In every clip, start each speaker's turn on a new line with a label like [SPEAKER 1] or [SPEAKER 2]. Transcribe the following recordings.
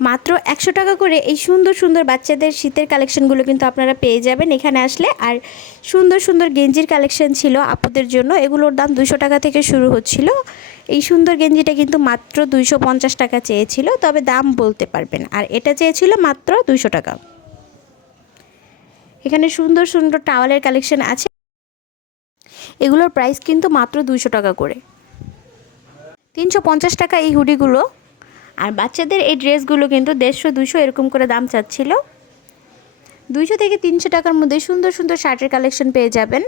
[SPEAKER 1] মাত্র একশো টাকা করে এই সুন্দর সুন্দর বাচ্চাদের শীতের কালেকশনগুলো কিন্তু আপনারা পেয়ে যাবেন এখানে আসলে। আর সুন্দর সুন্দর গেঞ্জির কালেকশন ছিল আপুদের জন্য। এগুলোর দাম দুশো টাকা থেকে শুরু হচ্ছিল। এই সুন্দর গেঞ্জিটা কিন্তু মাত্র দুইশো পঞ্চাশ টাকা চেয়েছিল, তবে দাম বলতে পারবেন। আর এটা চেয়েছিল মাত্র দুশো টাকা। এখানে সুন্দর সুন্দর টাওয়ালের কালেকশন আছে। এগুলোর প্রাইস কিন্তু মাত্র দুইশো টাকা করে। তিনশো পঞ্চাশ টাকা এই হুডিগুলো। আর বাচ্চাদের এই ড্রেসগুলো কিন্তু দেড়শো, দুশো এরকম করে দাম চাচ্ছিল। দুইশো থেকে তিনশো টাকার মধ্যে সুন্দর সুন্দর শার্টের কালেকশন পেয়ে যাবেন।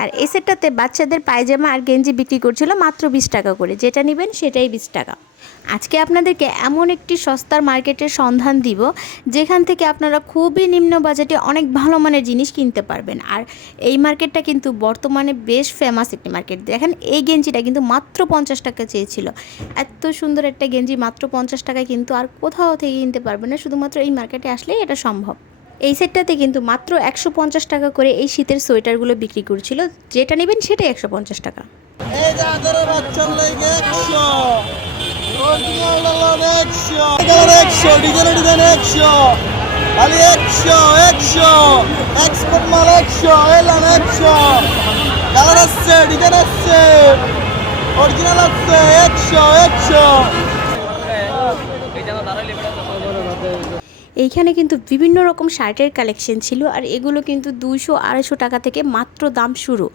[SPEAKER 1] আর এই সেটটাতে বাচ্চাদের পায়জামা আর গেঞ্জি বিক্রি করছিল মাত্র বিশ টাকা করে। যেটা নেবেন সেটাই বিশ টাকা। আজকে আপনাদেরকে এমন একটি সস্তার মার্কেটের সন্ধান দিব, যেখান থেকে আপনারা খুবই নিম্ন বাজেটে অনেক ভালো মানের জিনিস কিনতে পারবেন। আর এই মার্কেটটা কিন্তু বর্তমানে বেশ ফেমাস একটি মার্কেট। দেখেন, এই গেঞ্জিটা কিন্তু মাত্র পঞ্চাশ টাকা চেয়েছিল। এত সুন্দর একটা গেঞ্জি মাত্র পঞ্চাশ টাকায় কিন্তু আর কোথাও থেকে কিনতে পারবেন না, শুধুমাত্র এই মার্কেটে আসলেই এটা সম্ভব। এই সেটটাতে কিন্তু মাত্র একশো পঞ্চাশ টাকা করে এই শীতের সোয়েটারগুলো বিক্রি করছিল। যেটা নেবেন সেটাই একশো পঞ্চাশ টাকা।
[SPEAKER 2] একশো একশো ডিজাইন ডিজাইন একশো খালি একশো একশো এক্সপোর্ট মাল একশো এলান একশো কালার আসছে ডিজাইন আসছে অরিজিনাল আসছে একশো একশো
[SPEAKER 1] এইখানে কিন্তু বিভিন্ন রকম শার্টের কালেকশন ছিল আর এগুলো কিন্তু দুশো আড়াইশো টাকা থেকে মাত্র দাম শুরু।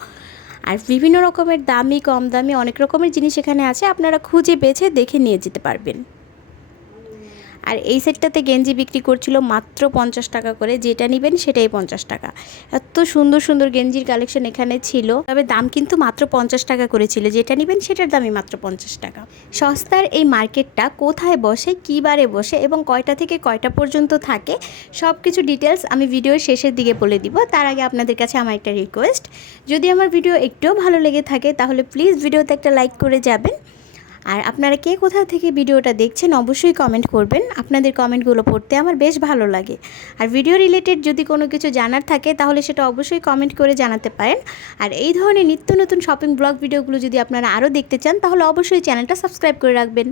[SPEAKER 1] আর বিভিন্ন রকমের দামি, কম দামি অনেক রকমের জিনিস এখানে আছে, আপনারা খুঁজে বেছে দেখে নিয়ে যেতে পারবেন। আর এই সেটটাতে গেঞ্জি বিক্রি করছিল মাত্র পঞ্চাশ টাকা করে। যেটা নেবেন সেটাই পঞ্চাশ টাকা। এত সুন্দর সুন্দর গেঞ্জির কালেকশন এখানে ছিল। তবে দাম কিন্তু মাত্র পঞ্চাশ টাকা করে ছিল। যেটা নেবেন সেটার দামই মাত্র পঞ্চাশ টাকা। সস্তার এই মার্কেটটা কোথায় বসে, কী বারে বসে এবং কয়টা থেকে কয়টা পর্যন্ত থাকে সব কিছু ডিটেলস আমি ভিডিওর শেষের দিকে বলে দিব। তার আগে আপনাদের কাছে আমার একটা রিকোয়েস্ট। যদি আমার ভিডিও একটুও ভালো লেগে থাকে, তাহলে প্লিজ ভিডিওতে একটা লাইক করে যাবেন। আর আপনারা কে কোথা থেকে ভিডিওটা দেখছেন অবশ্যই কমেন্ট করবেন। আপনাদের কমেন্টগুলো পড়তে আমার বেশ ভালো লাগে। আর ভিডিও রিলেটেড যদি কোনো কিছু জানার থাকে, তাহলে সেটা অবশ্যই কমেন্ট করে জানাতে পারেন। আর এই ধরনের নিত্য নতুন শপিং ব্লগ ভিডিওগুলো যদি আপনারা আরও দেখতে চান, তাহলে অবশ্যই চ্যানেলটা সাবস্ক্রাইব করে রাখবেন।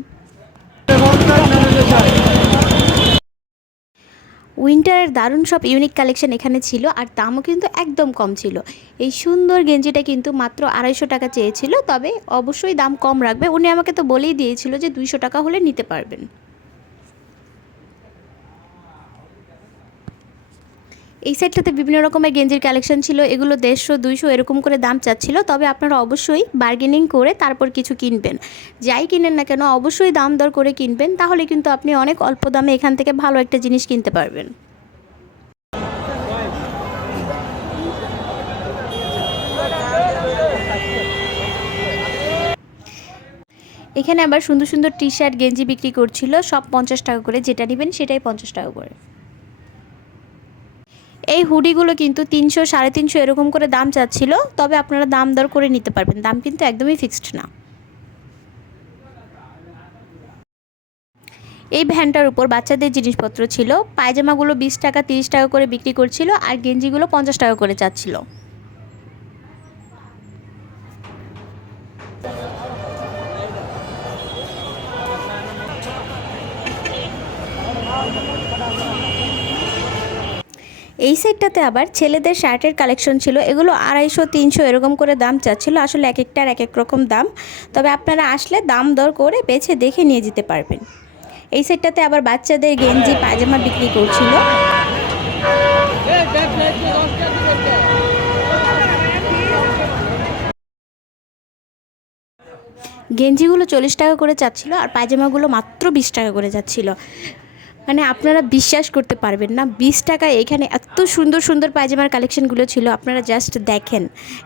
[SPEAKER 1] উইন্টারের দারুণ সব ইউনিক কালেকশন এখানে ছিল আর দামও কিন্তু একদম কম ছিল। এই সুন্দর গেঞ্জিটা কিন্তু মাত্র আড়াইশো টাকা চেয়েছিল, তবে অবশ্যই দাম কম রাখবে। উনি আমাকে তো বলেই দিয়েছিল যে দুইশো টাকা হলে নিতে পারবেন। এই সেটটাতে বিভিন্ন রকমের গেঞ্জির কালেকশন ছিল, এগুলো দেড়শো, দুইশো এরকম করে দাম চাচ্ছিল। তবে আপনারা অবশ্যই বার্গেনিং করে তারপর কিছু কিনবেন। যাই কিনেন না কেন, অবশ্যই দাম দর করে কিনবেন, তাহলে কিন্তু আপনি অনেক অল্প দামে এখান থেকে ভালো একটা জিনিস কিনতে পারবেন। এখানে আবার সুন্দর সুন্দর টি শার্ট গেঞ্জি বিক্রি করছিল, সব পঞ্চাশ টাকা করে, যেটা নেবেন সেটাই পঞ্চাশ টাকা করে। এই হুডিগুলো কিন্তু তিনশো, সাড়ে তিনশো এরকম করে দাম চাচ্ছিল, তবে আপনারা দাম দর করে নিতে পারবেন। দাম কিন্তু একদমই ফিক্সড না। এই ভ্যানটার উপর বাচ্চাদের জিনিসপত্র ছিল। পায়জামাগুলো বিশ টাকা, তিরিশ টাকা করে বিক্রি করছিল, আর গেঞ্জিগুলো পঞ্চাশ টাকা করে চাচ্ছিল। এই সেটটাতে আবার ছেলেদের শার্টের কালেকশন ছিল। এগুলো আড়াইশো, তিনশো এরকম করে দাম চাচ্ছিল। আসলে এক একটার এক এক রকম দাম। তবে আপনারা আসলে দাম দর করে বেছে দেখে নিয়ে যেতে পারবেন। এই সেটটাতে আবার বাচ্চাদের গেঞ্জি, পায়জামা বিক্রি করছিল। গেঞ্জিগুলো চল্লিশ টাকা করে চাচ্ছিল আর পায়জামাগুলো মাত্র বিশ টাকা করে যাচ্ছিল মানে আপনারা বিশ্বাস করতে পারবেন না। বিশ টাকায় এখানে এত সুন্দর সুন্দর পায়জামার কালেকশনগুলো ছিল, আপনারা জাস্ট দেখেন।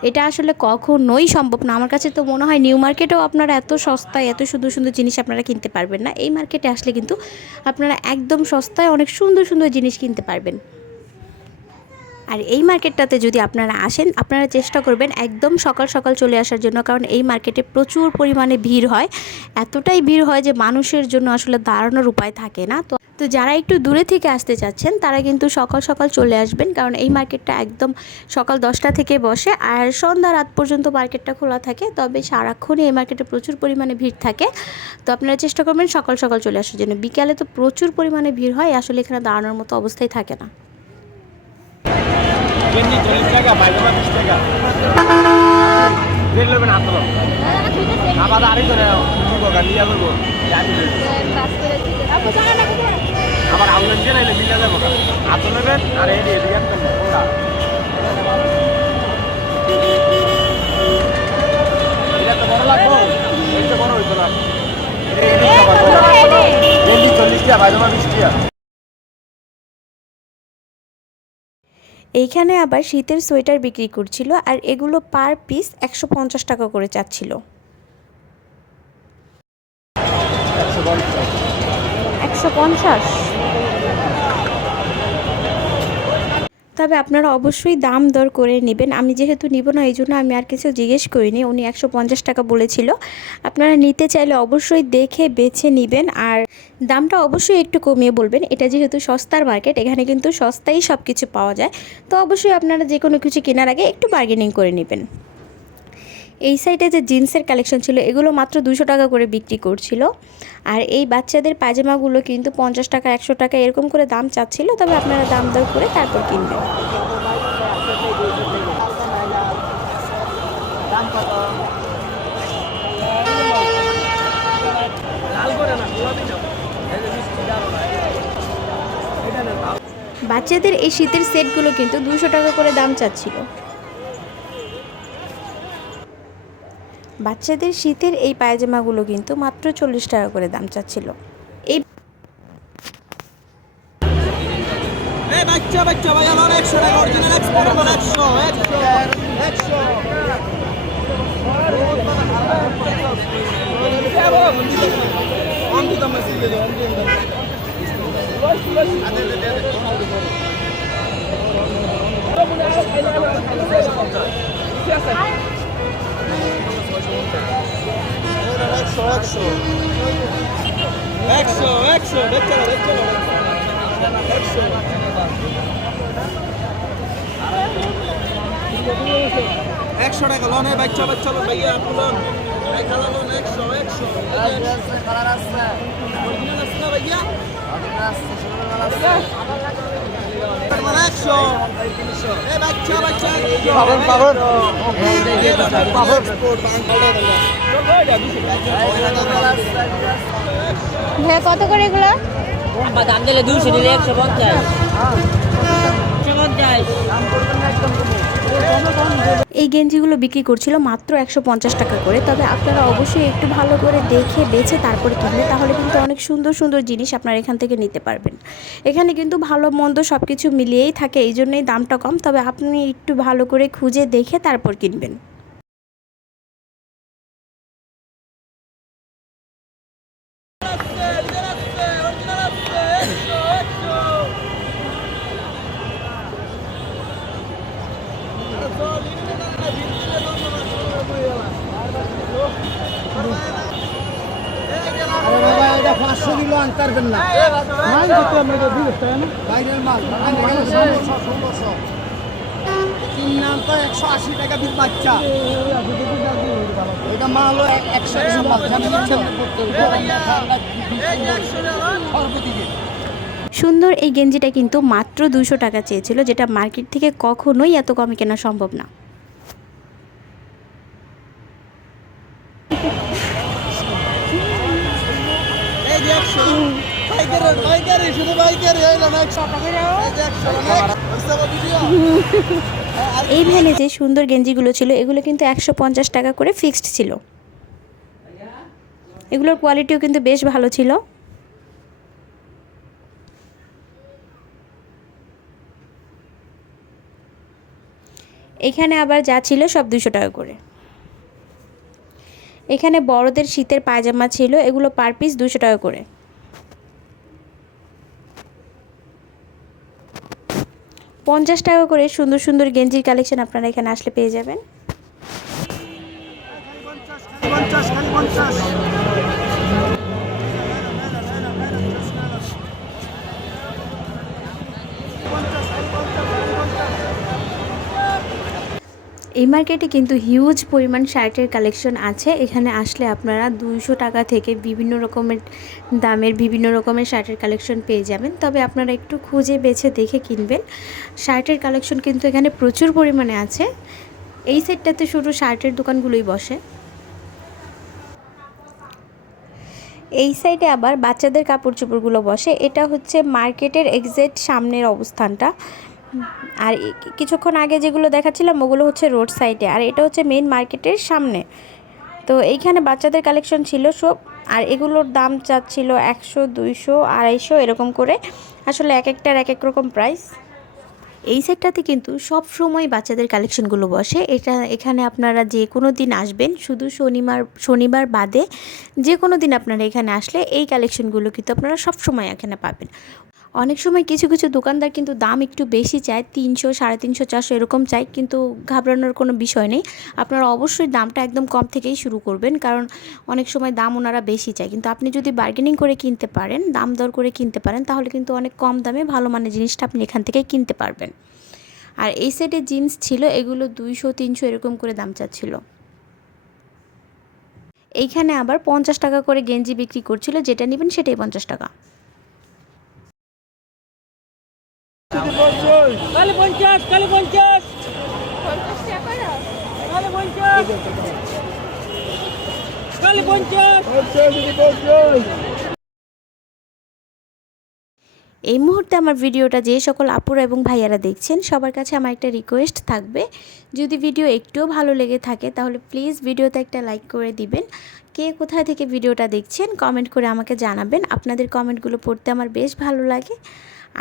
[SPEAKER 1] এটা আসলে কখনোই সম্ভব না। আমার কাছে তো মনে হয় নিউ মার্কেটেও আপনারা এত সস্তায়, এত সুন্দর সুন্দর জিনিস আপনারা কিনতে পারবেন না। এই মার্কেটে আসলে কিন্তু আপনারা একদম সস্তায় অনেক সুন্দর সুন্দর জিনিস কিনতে পারবেন। আর এই মার্কেটটাতে যদি আপনারা আসেন, আপনারা চেষ্টা করবেন একদম সকাল সকাল চলে আসার জন্য, কারণ এই মার্কেটে প্রচুর পরিমাণে ভিড় হয়। এতটাই ভিড় হয় যে মানুষের জন্য আসলে দাঁড়ানোর উপায় থাকে না। তো তো যারা একটু দূরে থেকে আসতে চাচ্ছেন তারা কিন্তু সকাল সকাল চলে আসবেন কারণ এই মার্কেটটা একদম সকাল দশটা থেকে বসে আর সন্ধ্যা রাত পর্যন্ত মার্কেটটা খোলা থাকে তবে সারাক্ষণই এই মার্কেটে প্রচুর পরিমাণে ভিড় থাকে তো আপনারা চেষ্টা করবেন সকাল সকাল চলে আসার জন্য বিকালে তো প্রচুর পরিমাণে ভিড় হয় আসলে এখানে দাঁড়ানোর মতো অবস্থায় থাকে না
[SPEAKER 3] নিয়ে আবার আউলেন যাব নেবেন আর এই
[SPEAKER 1] এইখানে আবার শীতের সোয়েটার বিক্রি করছিল আর এগুলো পার পিস একশো পঞ্চাশ টাকা করে চাচ্ছিল।
[SPEAKER 3] একশো পঞ্চাশ।
[SPEAKER 1] তবে আপনারা অবশ্যই দাম দর করে নেবেন। আমি যেহেতু নিব না এই জন্য আমি আর কিছু জিজ্ঞেস করিনি। উনি একশো পঞ্চাশ টাকা বলেছিল। আপনারা নিতে চাইলে অবশ্যই দেখে বেছে নেবেন। আর দামটা অবশ্যই একটু কমিয়ে বলবেন। এটা যেহেতু সস্তার মার্কেট, এখানে কিন্তু সস্তায় সব কিছু পাওয়া যায়। তো অবশ্যই আপনারা যে কোনো কিছু কেনার আগে একটু বার্গেনিং করে নেবেন। এই সাইডে যে জিন্সের কালেকশন ছিল, এগুলো মাত্র দুশো টাকা করে বিক্রি করছিল। আর এই বাচ্চাদের পায়জামাগুলো কিন্তু পঞ্চাশ টাকা, একশো টাকা এরকম করে দাম চাচ্ছিল, তবে আপনারা দাম দর করে তারপর কিনবেন। বাচ্চাদের এই শীতের সেটগুলো কিন্তু দুশো টাকা করে দাম চাচ্ছিল। বাচ্চাদের শীতের এই পায়জামাগুলো কিন্তু মাত্র চল্লিশ টাকা করে দাম চাচ্ছিল। এই
[SPEAKER 2] এই বাচ্চা বাচ্চা ভাই আমার একশো টাকা অরিজিনাল এক্সপোর্ট আমার একশো একশো একশো। আমি দিতাম একশো একশো। একশো একশো দেখতে দেখতে একশো। একশো টাকা লোন বাচ্চা বাচ্চা লোন ভাইয়া লোন লোন একশো একশো। ভাইয়া?
[SPEAKER 1] ভাইয়া কত করে এগুলো?
[SPEAKER 4] দাম দিলে দুশো দিলে একশো পঞ্চাশ। একশো পঞ্চাশ।
[SPEAKER 1] এই গেঞ্জিগুলো বিক্রি করছিল মাত্র একশো পঞ্চাশ টাকা করে। তবে আপনারা অবশ্যই একটু ভালো করে দেখে বেছে তারপরে কিনবে তাহলে কিন্তু অনেক সুন্দর সুন্দর জিনিস আপনারা এখান থেকে নিতে পারবেন। এখানে কিন্তু ভালো মন্দ সব কিছু মিলিয়েই থাকে এই জন্যই দামটা কম। তবে আপনি একটু ভালো করে খুঁজে দেখে তারপর কিনবেন। সুন্দর এই গেঞ্জিটা কিন্তু মাত্র দুশো টাকা চেয়েছিল, যেটা মার্কেট থেকে কখনোই এত কমে কেনা সম্ভব না
[SPEAKER 2] এই যে একশো পাইকারি পাইকারি শুধু পাইকারি হইলাম একশো এই যে একশো বুঝতে ভিডিও
[SPEAKER 1] এই ভ্যানে যে সুন্দর গেঞ্জিগুলো ছিল, এগুলো কিন্তু একশো পঞ্চাশ টাকা করে ফিক্সড ছিল। এগুলোর কোয়ালিটিও কিন্তু বেশ ভালো ছিল। এখানে আবার যা ছিল সব দুশো টাকা করে। এখানে বড়দের শীতের পায়জামা ছিল, এগুলো পার পিস দুশো টাকা করে। পঞ্চাশ টাকা করে সুন্দর সুন্দর গেঞ্জির কালেকশন আপনারা এখানে আসলে পেয়ে যাবেন। এই মার্কেটে কিন্তু হিউজ পরিমাণ শার্টের কালেকশন আছে। এখানে আসলে আপনারা দুইশো টাকা থেকে বিভিন্ন রকমের দামের, বিভিন্ন রকমের শার্টের কালেকশন পেয়ে যাবেন। তবে আপনারা একটু খুঁজে বেছে দেখে কিনবেন। শার্টের কালেকশন কিন্তু এখানে প্রচুর পরিমাণে আছে। এই সেটটাতে শুধু শার্টের দোকানগুলোই বসে। এই সাইডে আবার বাচ্চাদের কাপড় চোপড়গুলো বসে। এটা হচ্ছে মার্কেটের এক্সাক্ট সামনের অবস্থানটা। আর কিছুক্ষণ আগে যেগুলো দেখাচ্ছিলাম, ওগুলো হচ্ছে রোড সাইডে আর এটা হচ্ছে মেইন মার্কেটের সামনে। তো এইখানে বাচ্চাদের কালেকশন ছিল সব, আর এগুলোর দাম চাচ্ছিল একশো, দুইশো, আড়াইশো, এরকম করে। আসলে এক একটার এক এক রকম প্রাইস এই সেটটাতে কিন্তু সব সময় বাচ্চাদের কালেকশনগুলো বসে। এটা, এখানে আপনারা যে কোনো দিন আসবেন, শুধু শনিবার শনিবার বাদে যে কোনো দিন আপনারা এখানে আসলে এই কালেকশনগুলো কিন্তু আপনারা সব সময় এখানে পাবেন। অনেক সময় কিছু কিছু দোকানদার কিন্তু দাম একটু বেশি চায়, তিনশো, সাড়ে তিনশো, চারশো এরকম চায়, কিন্তু ঘাবড়ানোর কোনো বিষয় নেই। আপনারা অবশ্যই দামটা একদম কম থেকেই শুরু করবেন, কারণ অনেক সময় দাম ওনারা বেশি চায়। কিন্তু আপনি যদি বার্গেনিং করে কিনতে পারেন, দাম দর করে কিনতে পারেন, তাহলে কিন্তু অনেক কম দামে ভালো মানের জিনিসটা আপনি এখান থেকেই কিনতে পারবেন। আর এই সেটে জিন্স ছিল, এগুলো দুইশো, তিনশো এরকম করে দাম চাচ্ছিল। এইখানে আবার পঞ্চাশ টাকা করে গেঞ্জি বিক্রি করছিল, যেটা নেবেন সেটাই পঞ্চাশ টাকা।
[SPEAKER 4] পঞ্চাশ পঞ্চাশ। পঞ্চাশ।
[SPEAKER 1] এই মুহূর্তে আমার ভিডিওটা যে সকল আপুরা এবং ভাইয়ারা দেখছেন, সবার কাছে আমার একটা রিকোয়েস্ট থাকবে। যদি ভিডিও একটুও ভালো লেগে থাকে, তাহলে প্লিজ ভিডিওতে একটা লাইক করে দিবেন। কে কোথায় থেকে ভিডিওটা দেখছেন কমেন্ট করে আমাকে জানাবেন। আপনাদের কমেন্টগুলো পড়তে আমার বেশ ভালো লাগে।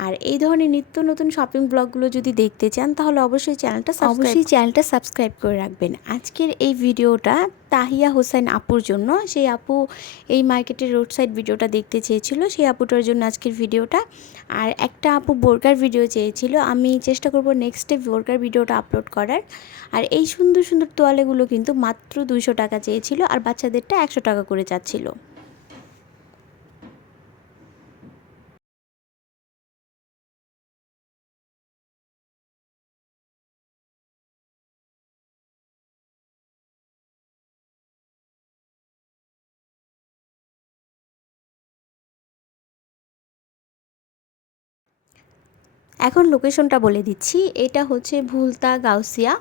[SPEAKER 1] আর এই ধরনের নিত্য নতুন শপিং ব্লগগুলো যদি দেখতে চান তাহলে অবশ্যই চ্যানেলটা অবশ্যই চ্যানেলটা সাবস্ক্রাইব করে রাখবেন। আজকের এই ভিডিওটা তাহিয়া হোসেন আপুর জন্য। সেই আপু এই মার্কেটের রোড সাইড ভিডিওটা দেখতে চেয়েছিল সেই আপুটার জন্য আজকের ভিডিওটা। আর একটা আপু বোরকার ভিডিও চেয়েছিল আমি চেষ্টা করব নেক্সটে বোরকার ভিডিওটা আপলোড করার। আর এই সুন্দর সুন্দর তোয়ালেগুলো কিন্তু মাত্র দুইশো টাকা চেয়েছিল আর বাচ্চাদেরটা একশো টাকা করে চাচ্ছিল এখন লোকেশনটা বলে দিচ্ছি এটা হচ্ছে Bhulta Gausia.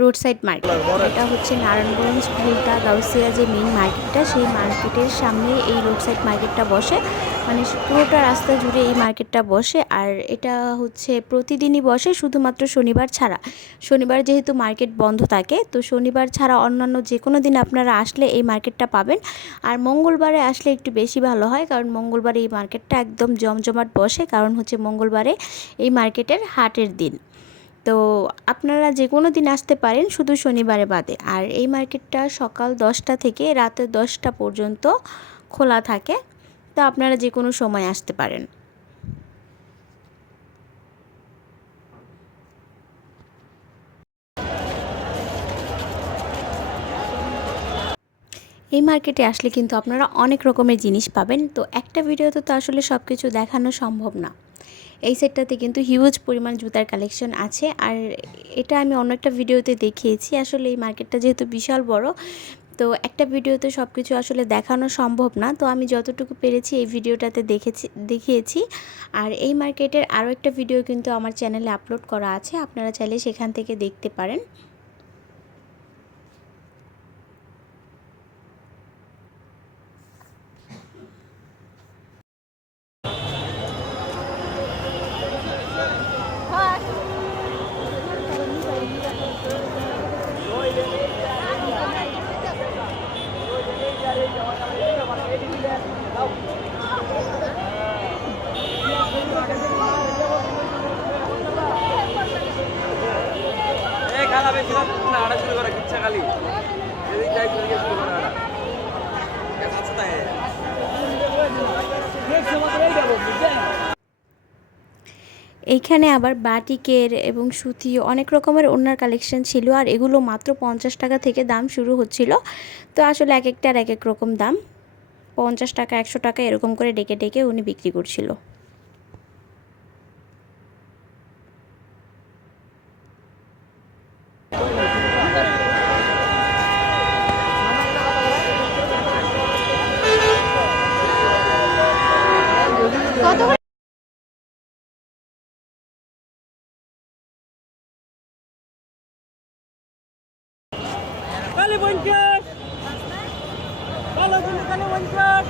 [SPEAKER 1] Road side market. এটা হচ্ছে নারায়ণগঞ্জ ভুলতা গাউসিয়া যে মেইন মার্কেটটা, সেই মার্কেটের সামনে এই রোড সাইড মার্কেটটা বসে। মানে পুরোটা রাস্তা জুড়ে এই মার্কেটটা বসে আর এটা হচ্ছে প্রতিদিনই বসে, শুধুমাত্র শনিবার ছাড়া। শনিবার যেহেতু মার্কেট বন্ধ থাকে, তো শনিবার ছাড়া অন্যান্য যে কোনো দিন আপনারা আসলে এই মার্কেটটা পাবেন। আর মঙ্গলবারে আসলে একটু বেশি ভালো হয়, কারণ মঙ্গলবারে এই মার্কেটটা একদম জমজমাট বসে, কারণ হচ্ছে মঙ্গলবারে এই মার্কেটের হাটের দিন। তো আপনারা যে কোনো দিন আসতে পারেন শুধু শনিবারে বাদে। আর এই মার্কেটটা সকাল দশটা থেকে রাতে দশটা পর্যন্ত খোলা থাকে। তো আপনারা যে কোনো সময় আসতে পারেন। এই মার্কেটে আসলে কিন্তু আপনারা অনেক রকমের জিনিস পাবেন। তো একটা ভিডিওতে তো আসলে সব কিছু দেখানো সম্ভব না। এই সেটটাতে কিন্তু হিউজ পরিমাণ জুতার কালেকশন আছে। আর এটা আমি অন্য একটা ভিডিওতে দেখিয়েছি। আসলে এই মার্কেটটা যেহেতু বিশাল বড়, তো একটা ভিডিওতে সব কিছু আসলে দেখানো সম্ভব না। তো আমি যতটুকু পেরেছি এই ভিডিওটাতে দেখেছি, দেখিয়েছি। আর এই মার্কেটের আরও একটা ভিডিও কিন্তু আমার চ্যানেলে আপলোড করা আছে। আপনারা চাইলে সেখান থেকে দেখতে পারেন। এইখানে আবার বাটিকের এবং সুতি অনেক রকমের ওনার কালেকশন ছিল, আর এগুলো মাত্র পঞ্চাশ টাকা থেকে দাম শুরু হচ্ছিল। তো আসলে এক একটার এক এক রকম দাম। পঞ্চাশ টাকা, একশো টাকা এরকম করে ডেকে ডেকে উনি বিক্রি করছিল
[SPEAKER 3] কালী পঞ্চাশ কালো কিন্তু কালী পঞ্চাশ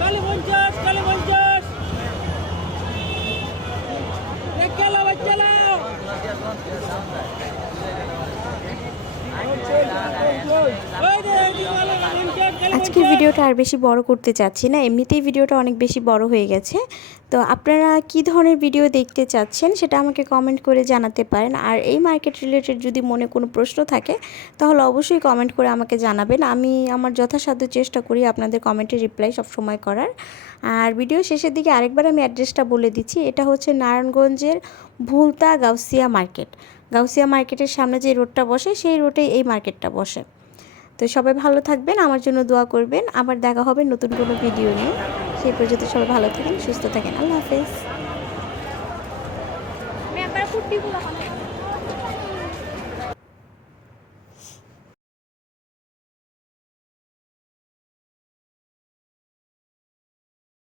[SPEAKER 3] কালী পঞ্চাশ কালী পঞ্চাশ এক গেল বাচ্চা লাও ওই রে এই যে কালো পঞ্চাশ কালী
[SPEAKER 1] আজকে ভিডিওটা আর বেশি বড় করতে চাচ্ছি না। এমনিতেই ভিডিওটা অনেক বেশি বড় হয়ে গেছে। তো আপনারা কি ধরনের ভিডিও দেখতে চাচ্ছেন সেটা আমাকে কমেন্ট করে জানাতে পারেন। আর এই মার্কেট রিলেটেড যদি মনে কোনো প্রশ্ন থাকে, তাহলে অবশ্যই কমেন্ট করে আমাকে জানাবেন। আমি আমার যথাসাধ্য চেষ্টা করি আপনাদের কমেন্টে রিপ্লাই সবসময় করার। আর ভিডিও শেষের দিকে আরেকবার আমি অ্যাড্রেসটা বলে দিচ্ছি। এটা হচ্ছে নারায়ণগঞ্জের ভুলতা গাউসিয়া মার্কেট গাউসিয়া মার্কেটের সামনে যে রোডটা বসে, সেই রোডে এই মার্কেটটা বসে। তো সবাই ভালো থাকবেন, আমার জন্য দোয়া করবেন। আবার দেখা হবে নতুন কোনো ভিডিও নিয়ে। সেই পর্যন্ত সবাই ভালো থাকেন, সুস্থ থাকেন। আল্লাহ হাফেজ।